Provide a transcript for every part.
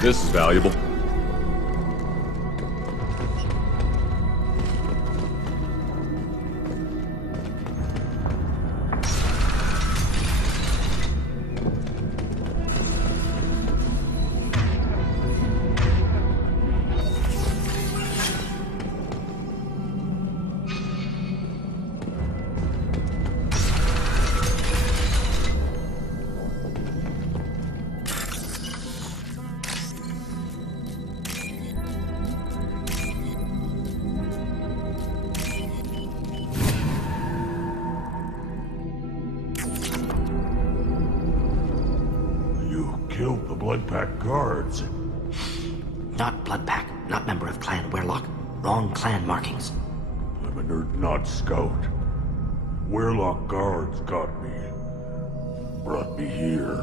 This is valuable. Killed the Bloodpack guards. Not Bloodpack, not member of Clan Werlock. Wrong clan markings. I'm a nerd, not scout. Werlock guards got me. Brought me here.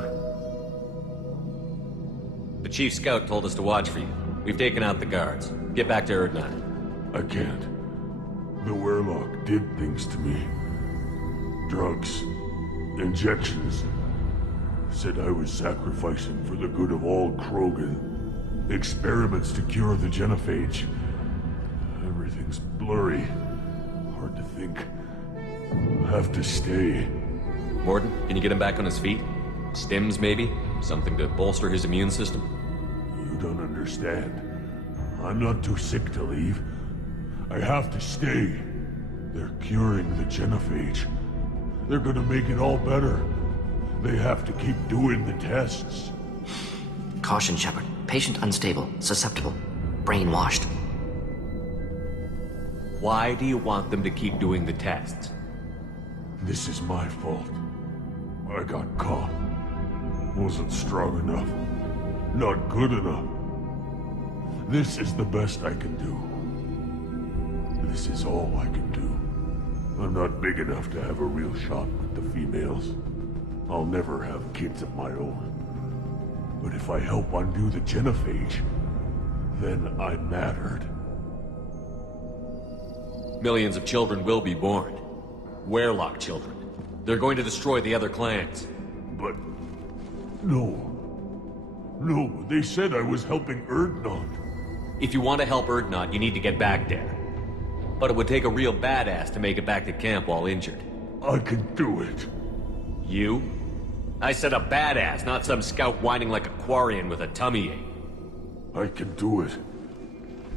The chief scout told us to watch for you. We've taken out the guards. Get back to Erdnot. I can't. The Werlock did things to me. Drugs. Injections. Said I was sacrificing for the good of all Krogan. Experiments to cure the genophage. Everything's blurry. Hard to think. Have to stay. Morden, can you get him back on his feet? Stims, maybe? Something to bolster his immune system? You don't understand. I'm not too sick to leave. I have to stay. They're curing the genophage. They're gonna make it all better. They have to keep doing the tests. Caution, Shepard. Patient unstable, susceptible, brainwashed. Why do you want them to keep doing the tests? This is my fault. I got caught. Wasn't strong enough. Not good enough. This is the best I can do. This is all I can do. I'm not big enough to have a real shot with the females. I'll never have kids of my own. But if I help undo the genophage, then I mattered. Millions of children will be born. Werlock children. They're going to destroy the other clans. But... no. No, they said I was helping Erdnot. If you want to help Erdnot, you need to get back there. But it would take a real badass to make it back to camp while injured. I can do it. You? I said a badass, not some scout whining like a Quarian with a tummy ache. I can do it.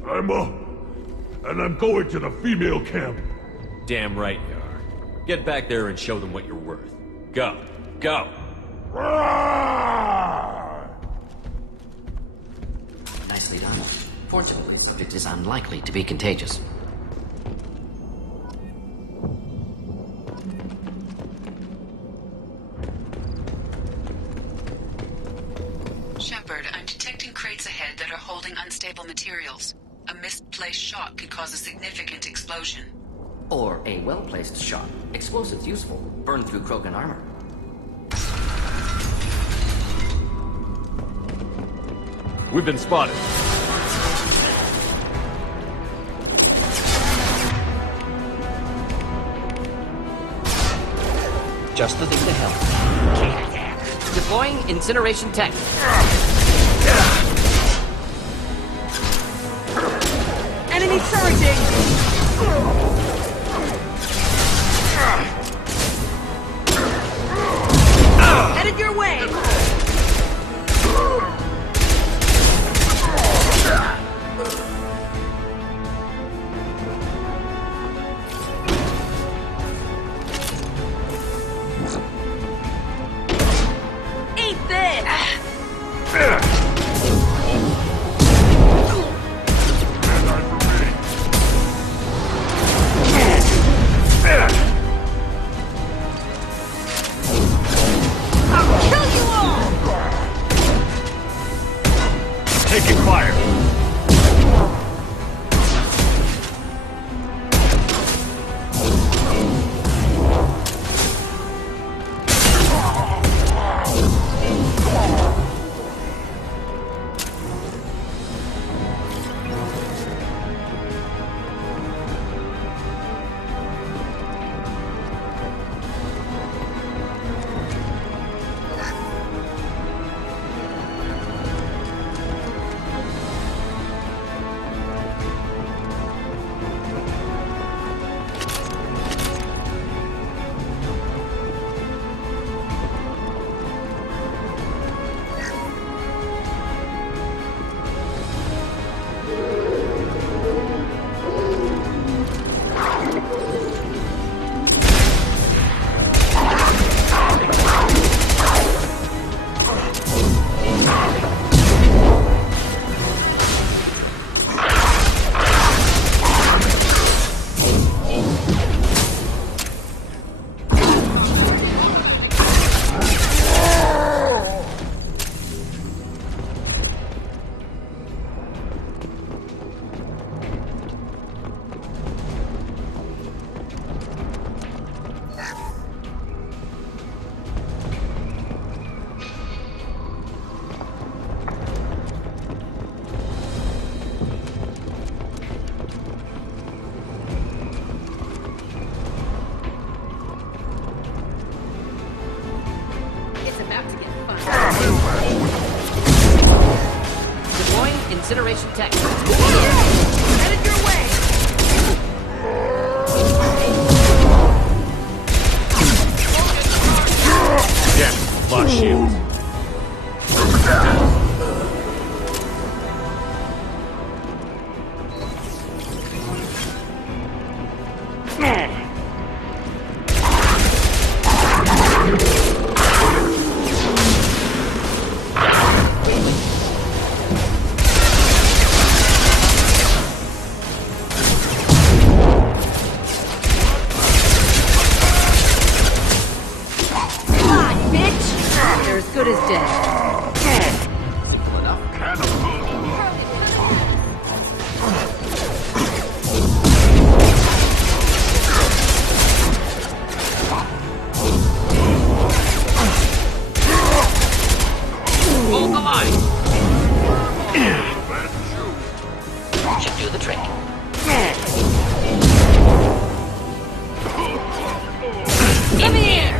I'm up. And I'm going to the female camp. Damn right you are. Get back there and show them what you're worth. Go. Go! Nicely done. Fortunately, the subject is unlikely to be contagious. Shepard, I'm detecting crates ahead that are holding unstable materials. A misplaced shot could cause a significant explosion. Or a well-placed shot. Explosives useful. Burn through Krogan armor. We've been spotted. Just the thing to help. Deploying incineration tech. Enemy charging! Headed your way! Eat this! incineration tech. Headed your way! Yeah, lost shields. Good as dead. Simple enough. Hold the line. Should do the trick. In the air.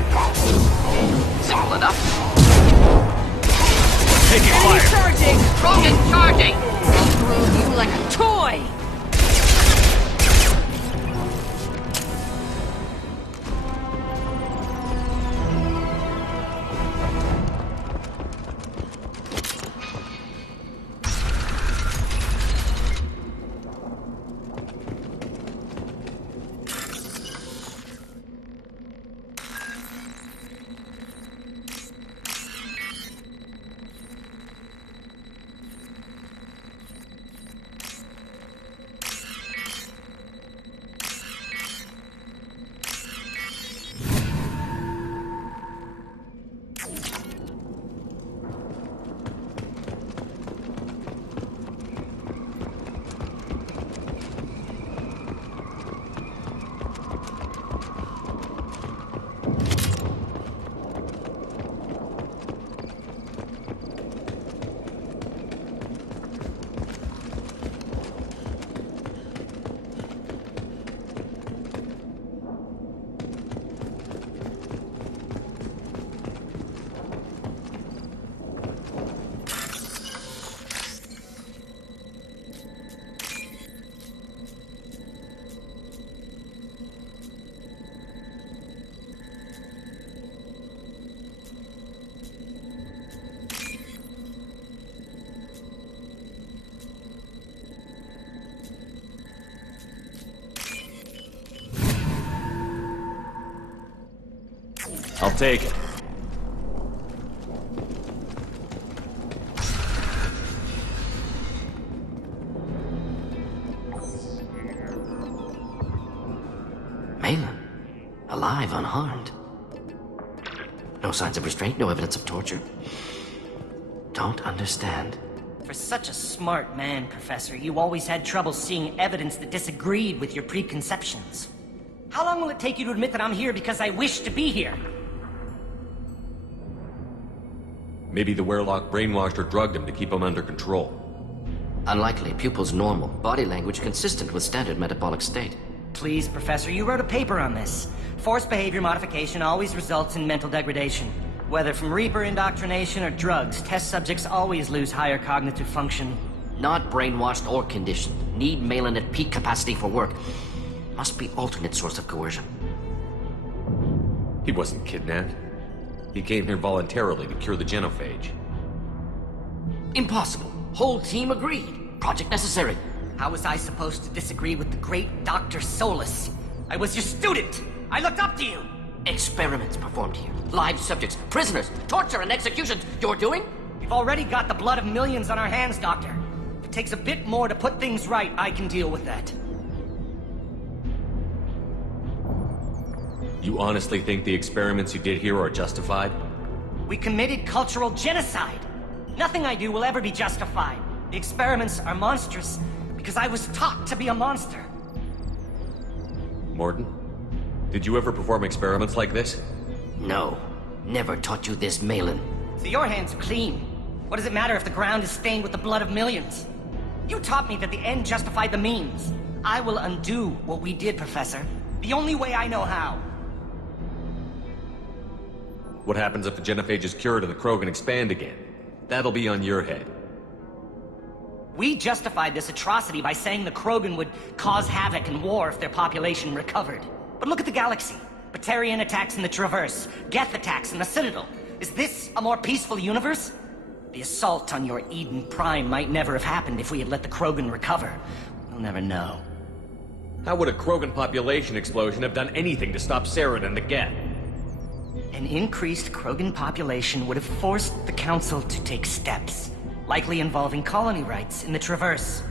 Simple enough. Taking Enemy fire. charging! Krogan charging! Threw you like a toy! I'll take it. Malin, alive, unharmed. No signs of restraint, no evidence of torture. Don't understand. For such a smart man, Professor, you always had trouble seeing evidence that disagreed with your preconceptions. How long will it take you to admit that I'm here because I wish to be here? Maybe the Werelock brainwashed or drugged him to keep him under control. Unlikely. Pupils normal. Body language consistent with standard metabolic state. Please, Professor, you wrote a paper on this. Forced behavior modification always results in mental degradation. Whether from Reaper indoctrination or drugs, test subjects always lose higher cognitive function. Not brainwashed or conditioned. Need Malin at peak capacity for work. Must be alternate source of coercion. He wasn't kidnapped. He came here voluntarily to cure the genophage. Impossible. Whole team agreed. Project necessary. How was I supposed to disagree with the great Dr. Solus? I was your student! I looked up to you! Experiments performed here. Live subjects, prisoners, torture and executions. You're doing? We've already got the blood of millions on our hands, Doctor. If it takes a bit more to put things right, I can deal with that. You honestly think the experiments you did here are justified? We committed cultural genocide. Nothing I do will ever be justified. The experiments are monstrous because I was taught to be a monster. Morton, did you ever perform experiments like this? No. Never taught you this, Malin. So your hands are clean. What does it matter if the ground is stained with the blood of millions? You taught me that the end justified the means. I will undo what we did, Professor. The only way I know how. What happens if the genophage is cured and the Krogan expand again? That'll be on your head. We justified this atrocity by saying the Krogan would cause havoc and war if their population recovered. But look at the galaxy. Batarian attacks in the Traverse, Geth attacks in the Citadel. Is this a more peaceful universe? The assault on your Eden Prime might never have happened if we had let the Krogan recover. We'll never know. How would a Krogan population explosion have done anything to stop Saren and the Geth? An increased Krogan population would have forced the Council to take steps, likely involving colony rights in the Traverse.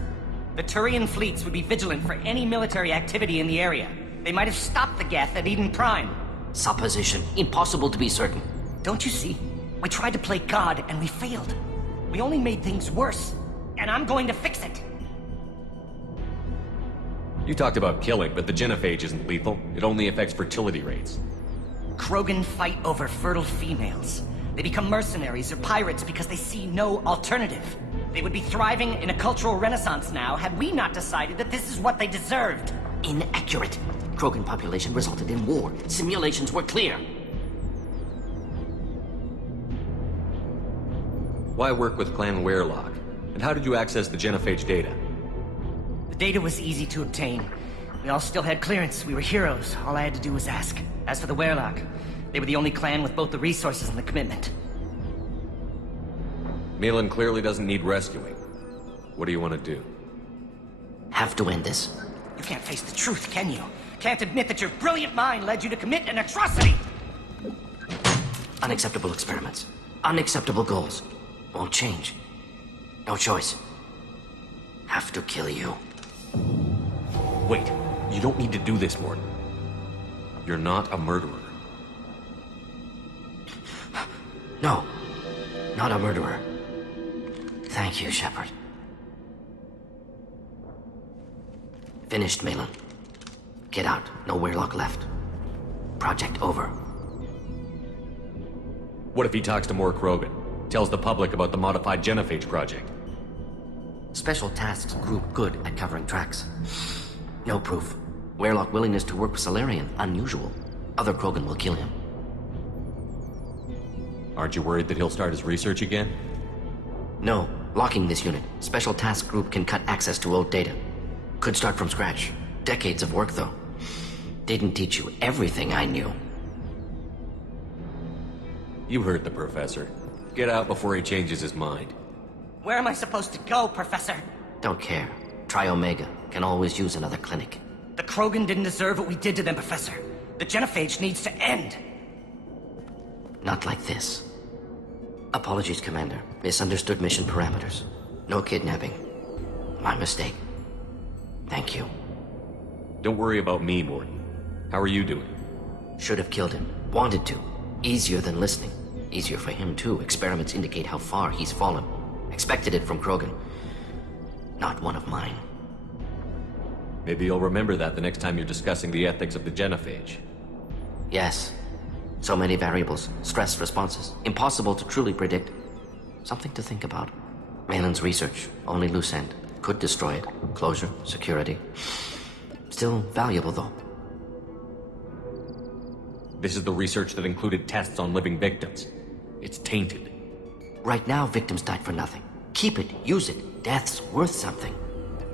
The Turian fleets would be vigilant for any military activity in the area. They might have stopped the Geth at Eden Prime. Supposition. Impossible to be certain. Don't you see? We tried to play God and we failed. We only made things worse. And I'm going to fix it. You talked about killing, but the genophage isn't lethal. It only affects fertility rates. Krogan fight over fertile females. They become mercenaries or pirates because they see no alternative. They would be thriving in a cultural renaissance now had we not decided that this is what they deserved. Inaccurate. Krogan population resulted in war. Simulations were clear. Why work with Clan Werelock? And how did you access the genophage data? The data was easy to obtain. We all still had clearance. We were heroes. All I had to do was ask. As for the Werelock, they were the only clan with both the resources and the commitment. Malin clearly doesn't need rescuing. What do you want to do? Have to end this. You can't face the truth, can you? Can't admit that your brilliant mind led you to commit an atrocity! Unacceptable experiments. Unacceptable goals. Won't change. No choice. Have to kill you. Wait, you don't need to do this, Morton. You're not a murderer. No. Not a murderer. Thank you, Shepard. Finished, Malin. Get out. No Werelock left. Project over. What if he talks to more Krogan? Tells the public about the modified genophage project? Special Tasks Group good at covering tracks. No proof. Werelock willingness to work with Salarian, unusual. Other Krogan will kill him. Aren't you worried that he'll start his research again? No. Locking this unit. Special Task Group can cut access to old data. Could start from scratch. Decades of work, though. Didn't teach you everything I knew. You heard the professor. Get out before he changes his mind. Where am I supposed to go, Professor? Don't care. Try Omega. Can always use another clinic. The Krogan didn't deserve what we did to them, Professor. The genophage needs to end. Not like this. Apologies, Commander. Misunderstood mission parameters. No kidnapping. My mistake. Thank you. Don't worry about me, Morton. How are you doing? Should have killed him. Wanted to. Easier than listening. Easier for him, too. Experiments indicate how far he's fallen. Expected it from Krogan. Not one of mine. Maybe you'll remember that the next time you're discussing the ethics of the genophage. Yes. So many variables. Stress responses. Impossible to truly predict. Something to think about. Malin's research. Only loose end. Could destroy it. Closure. Security. Still valuable, though. This is the research that included tests on living victims. It's tainted. Right now, victims died for nothing. Keep it. Use it. Death's worth something.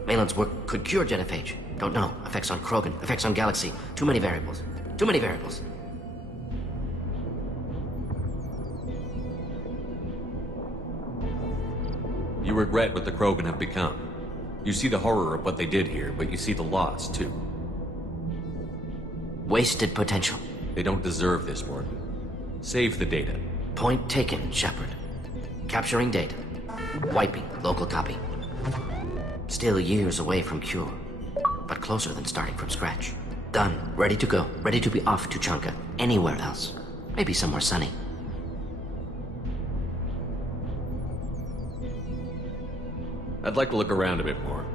Malin's work could cure genophage. Don't know. Effects on Krogan. Effects on Galaxy. Too many variables. Too many variables. You regret what the Krogan have become. You see the horror of what they did here, but you see the loss, too. Wasted potential. They don't deserve this, Morton. Save the data. Point taken, Shepard. Capturing data. Wiping local copy. Still years away from cure, but closer than starting from scratch. Done. Ready to go. Ready to be off to Chanka. Anywhere else. Maybe somewhere sunny. I'd like to look around a bit more.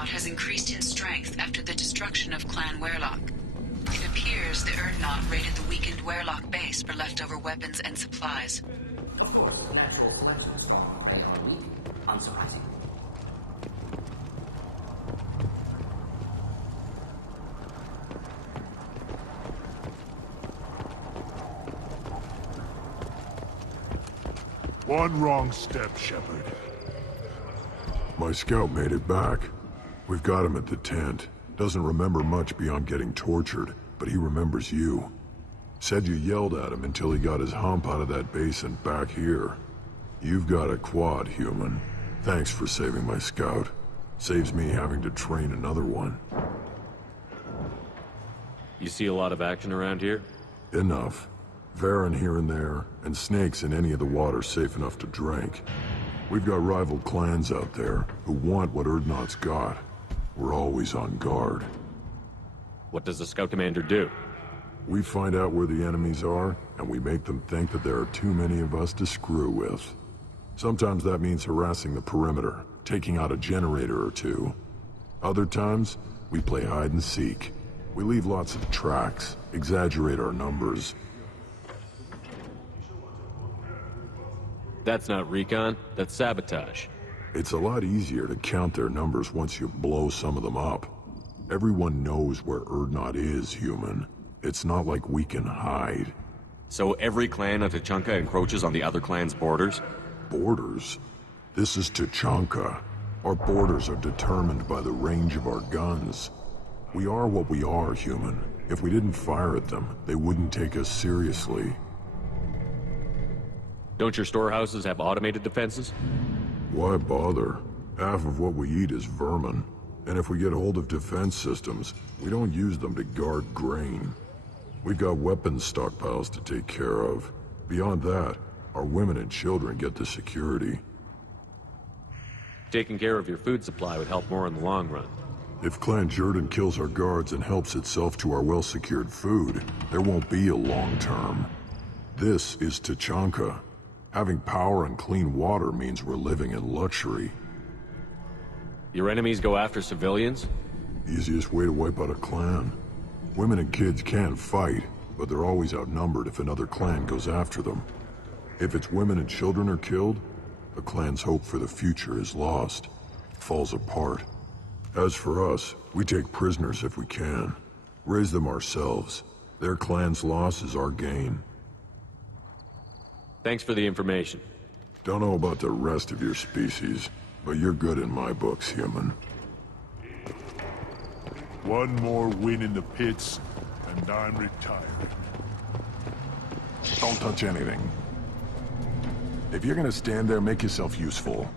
Urdnot has increased in strength after the destruction of Clan Werlock. It appears the Urdnot raided the weakened Werlock base for leftover weapons and supplies. Of course, natural selection is strong, prey on weak. Unsurprising. One wrong step, Shepard. My scout made it back. We've got him at the tent. Doesn't remember much beyond getting tortured, but he remembers you. Said you yelled at him until he got his hump out of that base and back here. You've got a quad, human. Thanks for saving my scout. Saves me having to train another one. You see a lot of action around here? Enough. Varen here and there, and snakes in any of the water safe enough to drink. We've got rival clans out there who want what Urdnot's got. We're always on guard. What does the scout commander do? We find out where the enemies are, and we make them think that there are too many of us to screw with. Sometimes that means harassing the perimeter, taking out a generator or two. Other times, we play hide and seek. We leave lots of tracks, exaggerate our numbers. That's not recon, that's sabotage. It's a lot easier to count their numbers once you blow some of them up. Everyone knows where Urdnot is, human. It's not like we can hide. So every clan of Tachanka encroaches on the other clan's borders? Borders? This is Tachanka. Our borders are determined by the range of our guns. We are what we are, human. If we didn't fire at them, they wouldn't take us seriously. Don't your storehouses have automated defenses? Why bother? Half of what we eat is vermin. And if we get hold of defense systems, we don't use them to guard grain. We got weapons stockpiles to take care of. Beyond that, our women and children get the security. Taking care of your food supply would help more in the long run. If Clan Jordan kills our guards and helps itself to our well-secured food, there won't be a long term. This is Tachanka. Having power and clean water means we're living in luxury. Your enemies go after civilians? Easiest way to wipe out a clan. Women and kids can fight, but they're always outnumbered if another clan goes after them. If its women and children are killed, the clan's hope for the future is lost. Falls apart. As for us, we take prisoners if we can. Raise them ourselves. Their clan's loss is our gain. Thanks for the information. Don't know about the rest of your species, but you're good in my books, human. One more win in the pits, and I'm retired. Don't touch anything. If you're gonna stand there, make yourself useful.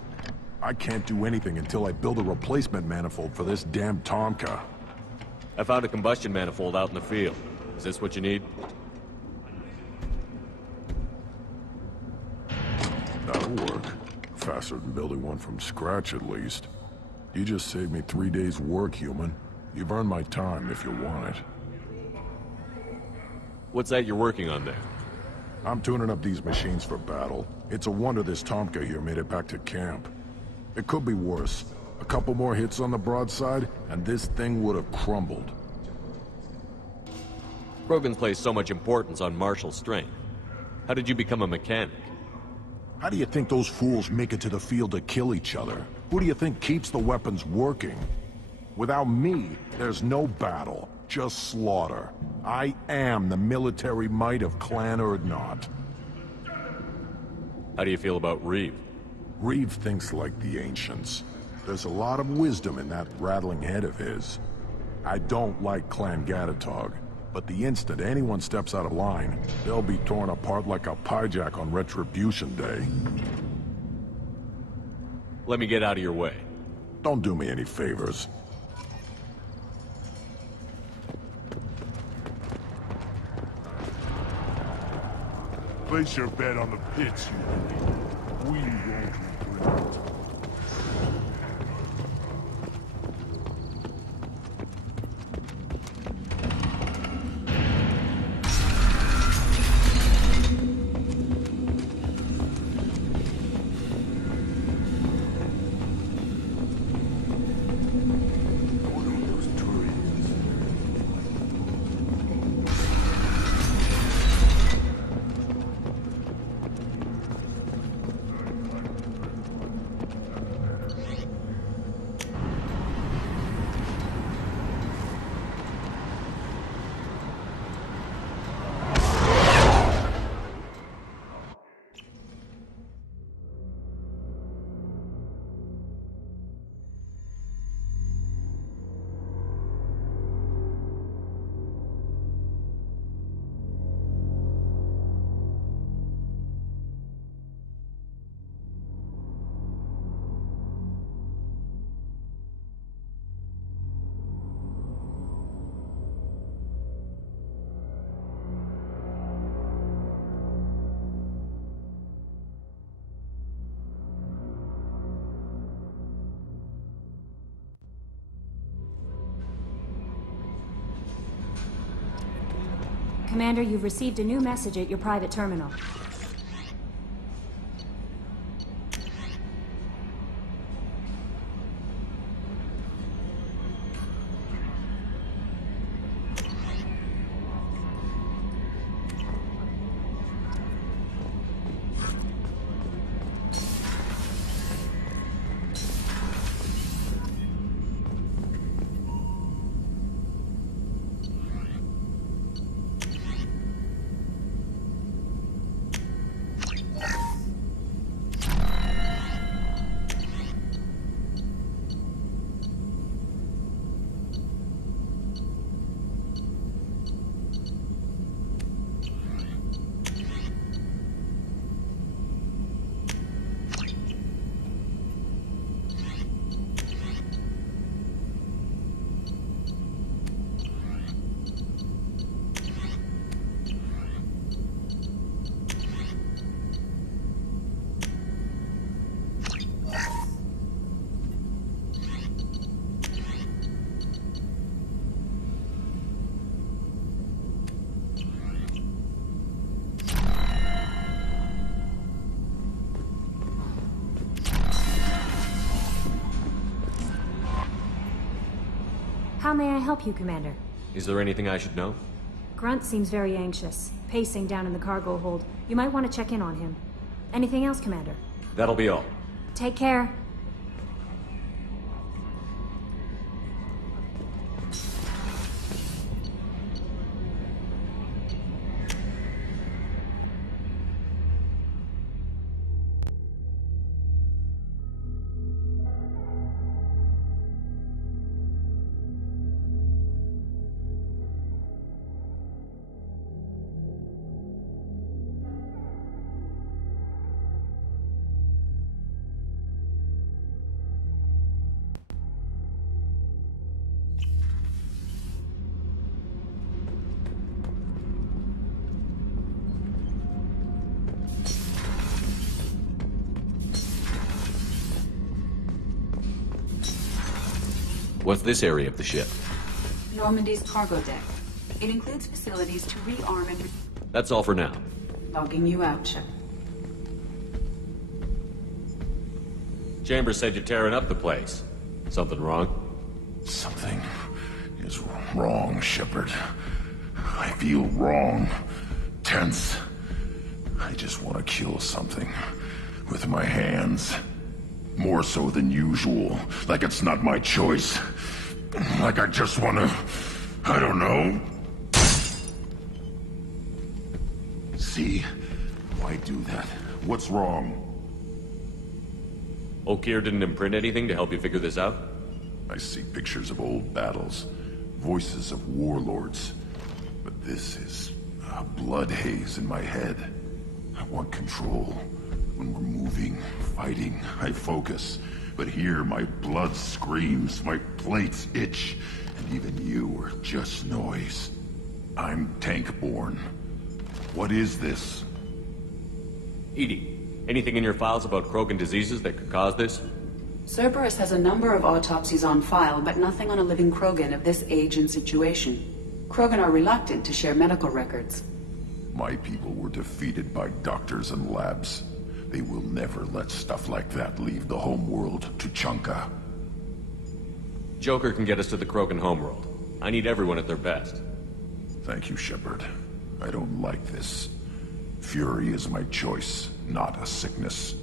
I can't do anything until I build a replacement manifold for this damn Tomka. I found a combustion manifold out in the field. Is this what you need? That'll work. Faster than building one from scratch, at least. You just saved me 3 days' work, human. You've earned my time if you want it. What's that you're working on there? I'm tuning up these machines for battle. It's a wonder this Tomka here made it back to camp. It could be worse. A couple more hits on the broadside, and this thing would have crumbled. Krogan's placed so much importance on martial strength. How did you become a mechanic? How do you think those fools make it to the field to kill each other? Who do you think keeps the weapons working? Without me, there's no battle, just slaughter. I am the military might of Clan Urdnot. How do you feel about Reeve? Reeve thinks like the ancients. There's a lot of wisdom in that rattling head of his. I don't like Clan Gatatog, but the instant anyone steps out of line, they'll be torn apart like a pyjak on Retribution Day. Let me get out of your way. Don't do me any favors. Place your bet on the pits, you. We won't regret it. Commander, you've received a new message at your private terminal. How may I help you, Commander? Is there anything I should know? Grunt seems very anxious, pacing down in the cargo hold. You might want to check in on him. Anything else, Commander? That'll be all. Take care. What's this area of the ship? Normandy's cargo deck. It includes facilities to rearm and... That's all for now. Logging you out, Shepard. Chambers said you're tearing up the place. Something wrong? Something is wrong, Shepard. I feel wrong. Tense. I just want to kill something. With my hands. More so than usual. Like it's not my choice. Like I just want to... I don't know. See? Why do that? What's wrong? Okeer didn't imprint anything to help you figure this out? I see pictures of old battles. Voices of warlords. But this is a blood haze in my head. I want control. When we're moving, fighting, I focus. But here, my blood screams, my plates itch, and even you are just noise. I'm tank-born. What is this? EDI, anything in your files about Krogan diseases that could cause this? Cerberus has a number of autopsies on file, but nothing on a living Krogan of this age and situation. Krogan are reluctant to share medical records. My people were defeated by doctors and labs. They will never let stuff like that leave the homeworld to Chunka. Joker can get us to the Krogan homeworld. I need everyone at their best. Thank you, Shepard. I don't like this. Fury is my choice, not a sickness.